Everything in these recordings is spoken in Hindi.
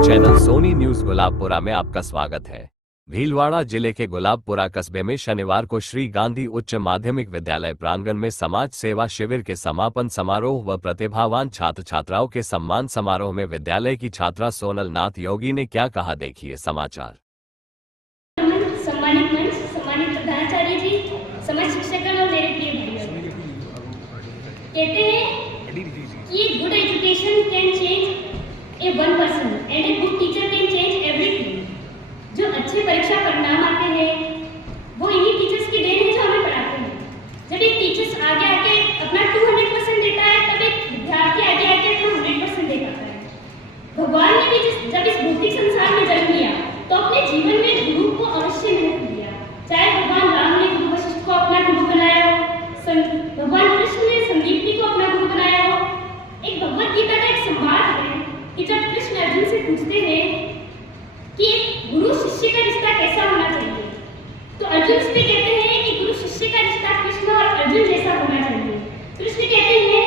YouTube channel Soni news Gulabpura में आपका स्वागत है। भीलवाड़ा जिले के गुलाबपुरा कस्बे में शनिवार को श्री गांधी उच्च माध्यमिक विद्यालय प्रांगण में समाज सेवा शिविर के समापन समारोह व प्रतिभावान छात्र छात्राओं के सम्मान समारोह में विद्यालय की छात्रा सोनल नाथ योगी ने क्या कहा, देखिए समाचार। सम्मानित मंच, सम्मानित प्रधानाचार्य जी, समाज शिक्षकगण और मेरे प्रिय भाइयों, कहते हैं कि good education can change A one person and a good teacher can change everything. जो अच्छे परीक्षा परिणाम आते हैं वो इन्हीं टीचर्स की देन है जो हमें पढ़ाते हैं। जब एक टीचर्स आगे आके अपना 200% देता है तब एक विद्यार्थी आगे आके अपना 100% दे पाता है। भगवान ने भी जब इस भौतिक संसार में जन्म लिया तो अपने जीवन में गुरु को अवश्य महत्व दिया। चाहे भगवान राम ने गुरु वशिष्ठ को अपना गुरु बनाया हो, भगवान कृष्ण ने संदीप्ति को अपना गुरु बनाया हो। एक भगवत गीता का एक संवाद है कि जब कृष्ण अर्जुन से पूछते हैं कि एक गुरु शिष्य का रिश्ता कैसा होना चाहिए, तो अर्जुन से कहते हैं कि गुरु शिष्य का रिश्ता कृष्ण और अर्जुन जैसा होना चाहिए। कृष्ण कहते हैं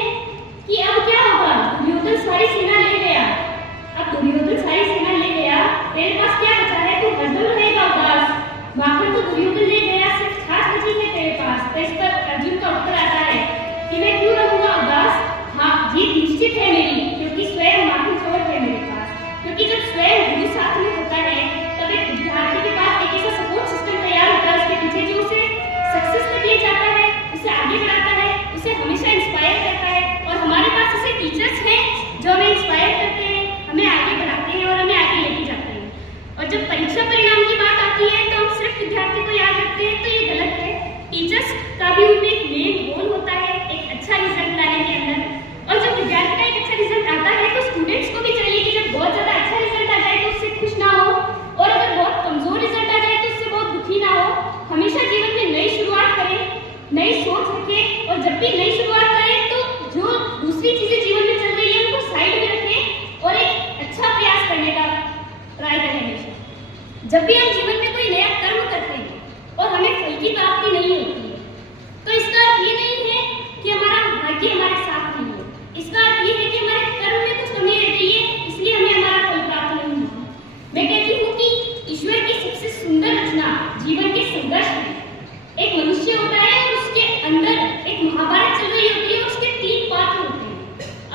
कि अब क्या होगा, दुर्योधन सारी सेना ले गया, अब दुर्योधन सारी सेना ले गया, तेरे पास क्या बचा है, तू हरदम रहेगा उदास। माखन तो दुर्योधन ले गया, सिर्फ छाछ बची है तेरे पास। तो इस पर अर्जुन का उत्तर आता है कि मैं क्यों रहूंगा उदास, हाँ जीत निश्चित है मेरी, क्योंकि स्वयं माखन छोड़ है मेरे पास। क्योंकि जब स्वयं गुरु साथ में होता है तब एक विद्यार्थी के पास एक ऐसा सपोर्ट सिस्टम तैयार होता है उसके पीछे जो उसे सक्सेस तक ले जाता है, उसे आगे बढ़ाता है, उसे हमेशा इंस्पायर करता है। और हमारे पास ऐसे टीचर्स हैं जो हमें इंस्पायर करते हैं, हमें आगे बढ़ाते हैं और हमें आगे लेके जाते हैं। और जब परीक्षा परिणाम की बात आती है तो हम सिर्फ विद्यार्थी को याद रखते हैं, तो ये गलत है। टीचर्स का भी उनमें एक मेन रोल होता है एक अच्छा रिजल्ट लाने के अंदर। और जब विद्यार्थी का एक अच्छा रिजल्ट आता है तो स्टूडेंट्स को भी चाहिए कि जब बहुत ज्यादा अच्छा रिजल्ट आ जाए तो उससे खुश ना हो, और अगर बहुत कमजोर रिजल्ट आ जाए तो उससे बहुत दुखी ना हो। हमेशा जीवन में नई शुरुआत करें, नई सोच रखें, और जब भी नई शुरुआत करें तो जो दूसरी चीजें जीवन में चल रही है उनको साइड में रखें और एक अच्छा प्रयास करने का ट्राई करें हमेशा। जब भी हम जीवन में कोई नया कर्म करते हैं और हमें फल की प्राप्ति नहीं होती है तो इसका अर्थ ये नहीं है कि हमारा भाग्य हमारे साथ नहीं है। इसका अर्थ ये है कि हमारे कर्म में कुछ कमी रह गई है, इसलिए हमें हमारा फल प्राप्त नहीं हुआ। मैं कहती हूँ कि ईश्वर की सबसे सुंदर रचना जीवन के संघर्ष में एक मनुष्य होता है और उसके अंदर एक महाभारत चल रही होती है और उसके 3 पात्र होते हैं,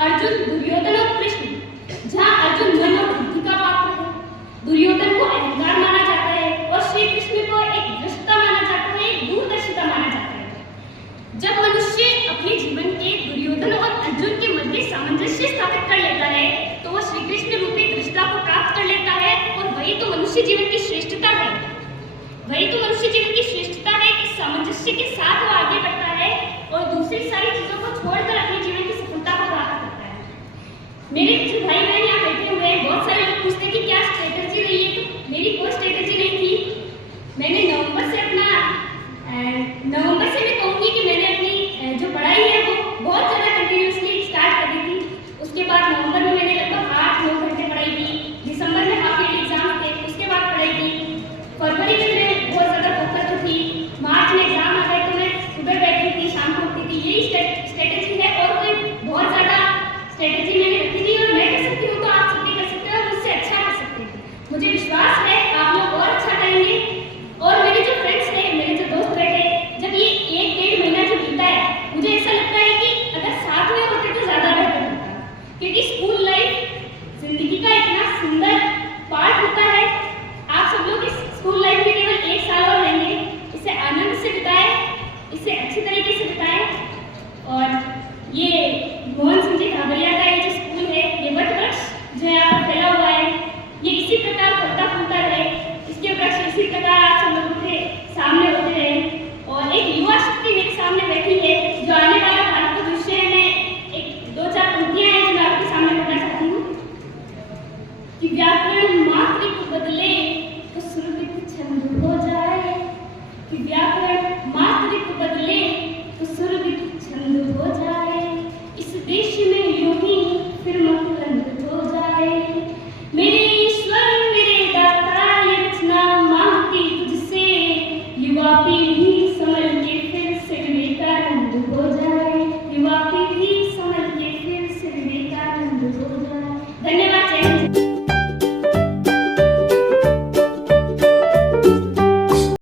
अर्जुन, दुर्योधन और कृष्ण। जहाँ अर्जुन मन और बुद्धि का पात्र है, दुर्योधन को अहंकार माना जाता है और श्री कृष्ण को एक दृष्टता माना जाता है, एक दूरदर्शिता माना जाता है। जब मनुष्य अपने जीवन के दुर्योधन और अर्जुन के मध्य सामंजस्य स्थापित कर लेता है तो वह श्री कृष्ण रूपी दृष्टता को प्राप्त कर लेता है, और वही तो मनुष्य जीवन की श्रेष्ठता है। वही तो मनुष्य जीवन की श्रेष्ठता है। इस सामंजस्य के साथ वो आगे बढ़ता है और दूसरी सारी चीजों को छोड़कर अपने जीवन की सफलता को प्राप्त करता है। मेरे कुछ भाई बहन यहाँ बैठे हुए हैं, बहुत सारे लोग पूछते हैं कि क्या स्ट्रेटेजी रही है, तो मेरी कोई स्ट्रेटेजी नहीं थी। मैंने नवंबर से मैं कहूँगी कि मैंने अपनी जो पढ़ाई है वो बहुत ज़्यादा कंटिन्यूसली स्टार्ट कर दी थी। उसके बाद नवंबर में मैंने लगभग 8-9 घंटे पढ़ाई की, दिसंबर में हाफ ईयरली एग्जाम थे उसके बाद पढ़ाई की, फरवरी में मैं बहुत ज़्यादा फोकस थी, मार्च में एग्जाम आ गए तो मैं सुबह बैठती थी, शाम को उठती थी। यही स्ट्रेटेजी है और कोई बहुत ज़्यादा स्ट्रेटेजी मैंने रखी थी। और मैं कर सकती हूँ तो आप सब भी कर सकते हो और मुझसे अच्छा कर सकते हैं। मुझे विश्वास है आप लोग और अच्छा करेंगे। और मेरे जो फ्रेंड्स थे, मेरे जो दोस्त बैठे, जब ये 1-1.5 महीना जो बीता है मुझे ऐसा लगता है कि अगर साथ में होते तो ज़्यादा बेहतर होता, क्योंकि स्कूल लाइफ जिंदगी का इतना सुंदर पार्ट होता है। आप सब लोग इस स्कूल लाइफ में केवल 1 साल और रहेंगे, इसे आनंद से बिताएं, इसे अच्छी तरीके से बिताएं। और ये मोहन सिंह जी घाबरिया का ये जो स्कूल है, ये वट वृक्ष जो यहाँ पर फैला हुआ है, ये इसी प्रकार फलता फूलता रहे, इसके वृक्ष इसी प्रकार आप सब लोगों के सामने होते रहे। और एक युवा शक्ति मेरे सामने बैठी है जो आने वाला भारत का भविष्य है। मैं एक 2-4 पंक्तियां हैं जो मैं आपके सामने पढ़ना चाहती हूँ कि व्याकरण मात्रिक बदले तो सुरभित छंद हो जाए, कि व्याकरण मात्रिक बदले तो सुरभित छंद हो जाए। इस देश